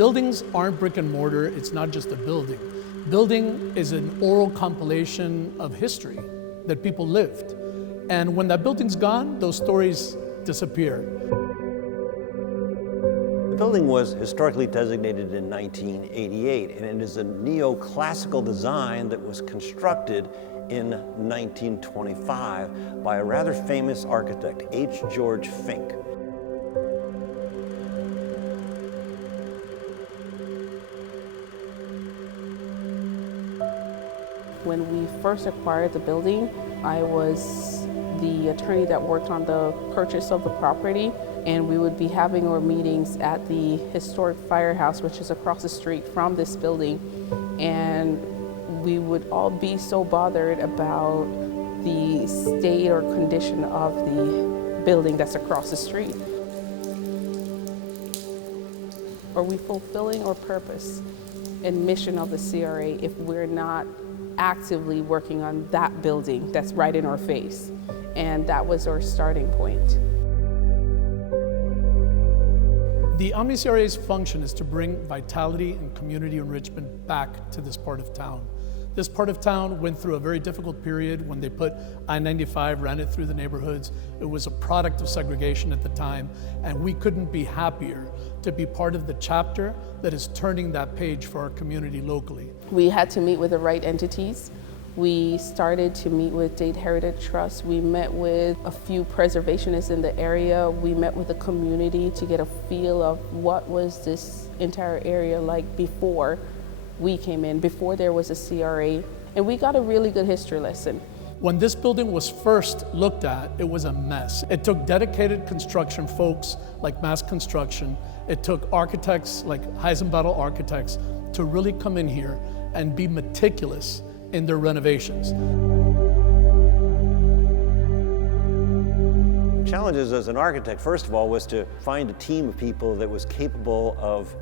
buildings aren't brick and mortar, it's not just a building. Building is an oral compilation of history that people lived. And when that building's gone, those stories disappear. The building was historically designated in 1988, and it is a neoclassical design that was constructed in 1925 by a rather famous architect, H. George Fink. When we first acquired the building, I was the attorney that worked on the purchase of the property, and we would be having our meetings at the historic firehouse, which is across the street from this building, and we would all be so bothered about the state or condition of the building that's across the street. Are we fulfilling our purpose and mission of the CRA if we're not actively working on that building that's right in our face? And that was our starting point. The Omni CRA's function is to bring vitality and community enrichment back to this part of town. This part of town went through a very difficult period when they put I-95, ran it through the neighborhoods. It was a product of segregation at the time, and we couldn't be happier to be part of the chapter that is turning that page for our community locally. We had to meet with the right entities. We started to meet with Dade Heritage Trust. We met with a few preservationists in the area. We met with the community to get a feel of what was this entire area like before we came in, before there was a CRA, and we got a really good history lesson. When this building was first looked at, it was a mess. It took dedicated construction folks like Mass Construction. It took architects like Heisenbattle Architects to really come in here and be meticulous in their renovations. Challenges as an architect, first of all, was to find a team of people that was capable of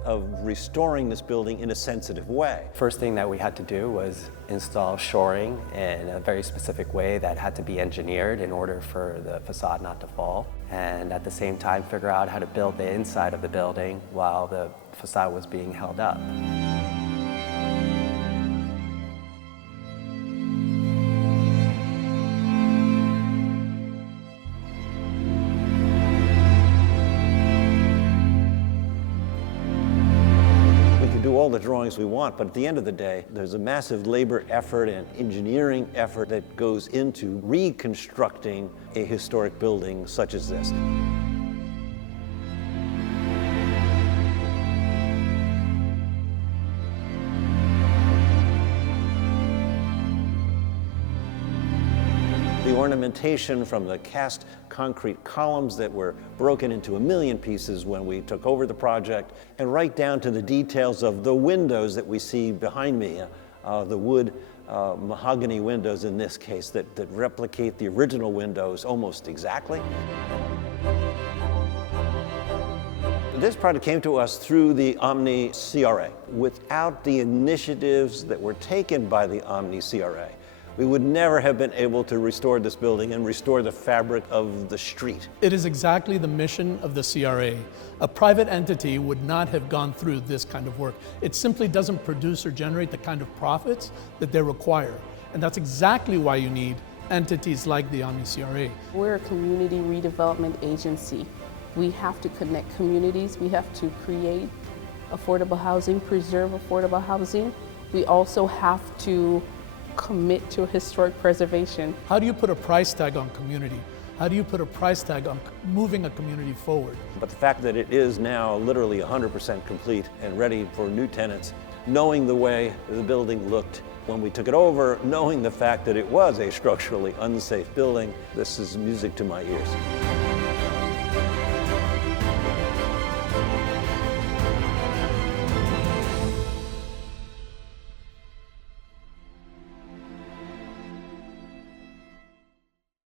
restoring this building in a sensitive way. First thing that we had to do was install shoring in a very specific way that had to be engineered in order for the facade not to fall. And at the same time, figure out how to build the inside of the building while the facade was being held up. All the drawings we want, but at the end of the day, there's a massive labor effort and engineering effort that goes into reconstructing a historic building such as this. The ornamentation from the cast concrete columns that were broken into a million pieces when we took over the project, and right down to the details of the windows that we see behind me, the wood mahogany windows in this case that replicate the original windows almost exactly. This project came to us through the Omni CRA. Without the initiatives that were taken by the Omni CRA, we would never have been able to restore this building and restore the fabric of the street. It is exactly the mission of the CRA. A private entity would not have gone through this kind of work. It simply doesn't produce or generate the kind of profits that they require. And that's exactly why you need entities like the Omni CRA. We're a community redevelopment agency. We have to connect communities. We have to create affordable housing, preserve affordable housing. We also have to commit to historic preservation. How do you put a price tag on community? How do you put a price tag on moving a community forward? But the fact that it is now literally 100% complete and ready for new tenants, knowing the way the building looked when we took it over, knowing the fact that it was a structurally unsafe building, this is music to my ears.